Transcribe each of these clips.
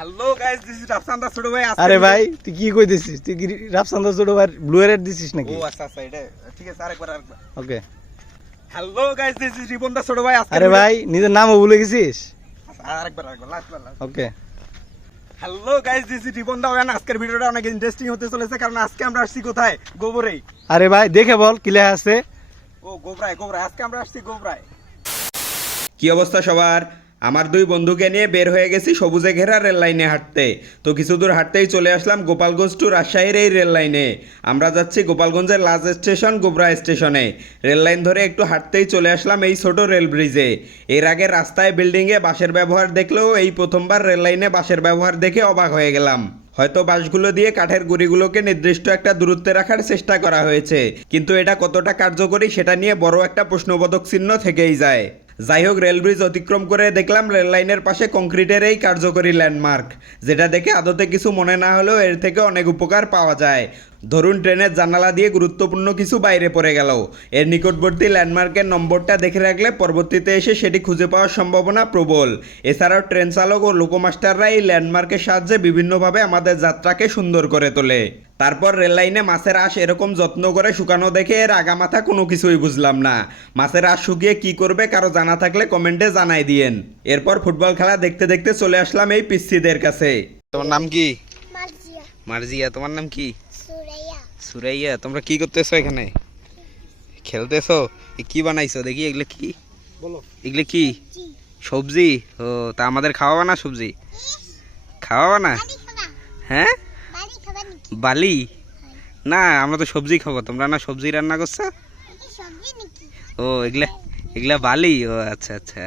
Hello guys this is Rafsan the Choto Bhai আরে ভাই তুই কি কইতেছিস? তুই কি রাফসান্দা ছোট ভাই ব্লু রেড দিছিস নাকি? ও আচ্ছা আচ্ছা এটা ঠিক আছে আরেকবার আরেকবার। Okay hello guys this is Ripon the Choto Bhai আরে ভাই নিজের নামও ভুলে গেছিস? আরেকবার আরেকবার last last okay hello guys this is Ripon the one আজকের ভিডিওটা অনেক ইন্টারেস্টিং হতে চলেছে কারণ আজকে আমরা আসছি কোথায়? গোবরেই। আরে ভাই দেখে বল কি লেখা আছে? ও গোবরায় গোবরায় আজকে আমরা আসছি গোবরায়। কি অবস্থা সবার? আমার দুই বন্ধুকে নিয়ে বের হয়ে গেছি সবুজে ঘেরা রেল লাইনে হাঁটতে। তো কিছু দূর হাঁটতেই চলে আসলাম গোপালগঞ্জ টু রাজশাহীর এই রেল লাইনে। আমরা যাচ্ছি গোপালগঞ্জের লাজ স্টেশন, গোবরা স্টেশনে। রেল লাইন ধরে একটু হাঁটতেই চলে আসলাম এই ছোট রেল ব্রিজে। এর আগে রাস্তায় বিল্ডিংয়ে বাঁশের ব্যবহার দেখলেও এই প্রথমবার রেল লাইনে বাঁশের ব্যবহার দেখে অবাক হয়ে গেলাম। হয়তো বাঁশগুলো দিয়ে কাঠের গুঁড়িগুলোকে নির্দিষ্ট একটা দূরত্বে রাখার চেষ্টা করা হয়েছে। কিন্তু এটা কতটা কার্যকরী সেটা নিয়ে বড় একটা প্রশ্নবোধক চিহ্ন থেকেই যায়। যাই হোক রেল ব্রিজ অতিক্রম করে দেখলাম রেল লাইনের পাশে কংক্রিটের এই কার্যকরী ল্যান্ডমার্ক, যেটা দেখে আদতে কিছু মনে না হলেও এর থেকে অনেক উপকার পাওয়া যায়। ধরুন ট্রেনের জানালা দিয়ে গুরুত্বপূর্ণ কিছু বাইরে পড়ে গেল। এর নিকটবর্তী ল্যান্ডমার্কের নম্বরটা দেখে রাখলে পরবর্তীতে এসে সেটি খুঁজে পাওয়ার সম্ভাবনা প্রবল। এছাড়াও ট্রেন চালক ও লোকোমাস্টাররা এই ল্যান্ডমার্কের সাহায্যে বিভিন্নভাবে আমাদের যাত্রাকে সুন্দর করে তোলে। তারপর রেল লাইনে মাছের আঁশ এরকম যত্ন করে শুকানো দেখে এর আগামাথা কোনো কিছুই বুঝলাম না। মাছের আঁশ শুকিয়ে কি করবে কারও জানা থাকলে কমেন্টে জানাই দিয়েন। এরপর ফুটবল খেলা দেখতে দেখতে চলে আসলাম এই পিসিদের কাছে। তোমার নাম কি? মার্জিয়া। মার্জিয়া তোমার নাম কি? সুরাইয়া তোমরা কি করতেছো এখানে? খেলতেছো? এ কি বানাইছো? দেখি এগুলো কি? বলো। এগুলো কি? সবজি? ও তা আমাদের খাওয়াবা না সবজি? খাওয়াবা না? হ্যাঁ? বালি না আমরা তো সবজি খাব। তোমরা না সবজি রান্না করছ? এটা সবজি নাকি? ও এগুলা এগুলা বালি? ও আচ্ছা আচ্ছা।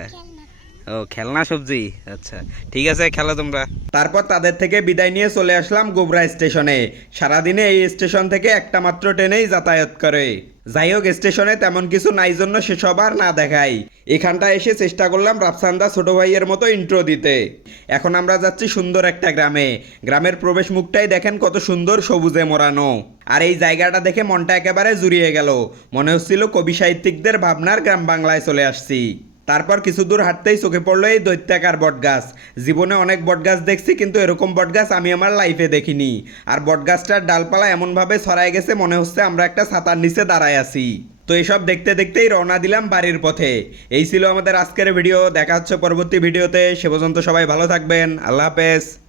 ও, খেলনা সবজি? আচ্ছা ঠিক আছে, খেলো তোমরা। তারপর তাদের থেকে বিদায় নিয়ে চলে আসলাম গোবরা স্টেশনে। সারাদিনে এই স্টেশন থেকে একটা মাত্র ট্রেনেই যাতায়াত করে। যাই হোক, স্টেশনে তেমন কিছু নাই জন্য সেসব আর না দেখাই। এখানটা এসে চেষ্টা করলাম রাফসান্দা ছোট ভাইয়ের মতো ইন্ট্রো দিতে। এখন আমরা যাচ্ছি সুন্দর একটা গ্রামে। গ্রামের প্রবেশ মুখটাই দেখেন কত সুন্দর সবুজে মোড়ানো। আর এই জায়গাটা দেখে মনটা একেবারে জুড়িয়ে গেল। মনে হচ্ছিল কবি সাহিত্যিকদের ভাবনার গ্রাম বাংলায় চলে আসছি। তারপর কিছু দূর হাঁটতেই চোখে পড়ল এই দৈত্যাকার বটগাছ। জীবনে অনেক বটগাছ দেখছি, কিন্তু এরকম বটগাছ আমি আমার লাইফে দেখিনি। আর বটগাছটার ডালপালা এমনভাবে ছড়ায় গেছে, মনে হচ্ছে আমরা একটা ছাতার নিচে দাঁড়ায় আছি। তো এসব দেখতে দেখতেই রওনা দিলাম বাড়ির পথে। এই ছিল আমাদের আজকের ভিডিও দেখা হচ্ছে পরবর্তী ভিডিওতে সে পর্যন্ত সবাই ভালো থাকবেন। আল্লাহ হাফেজ।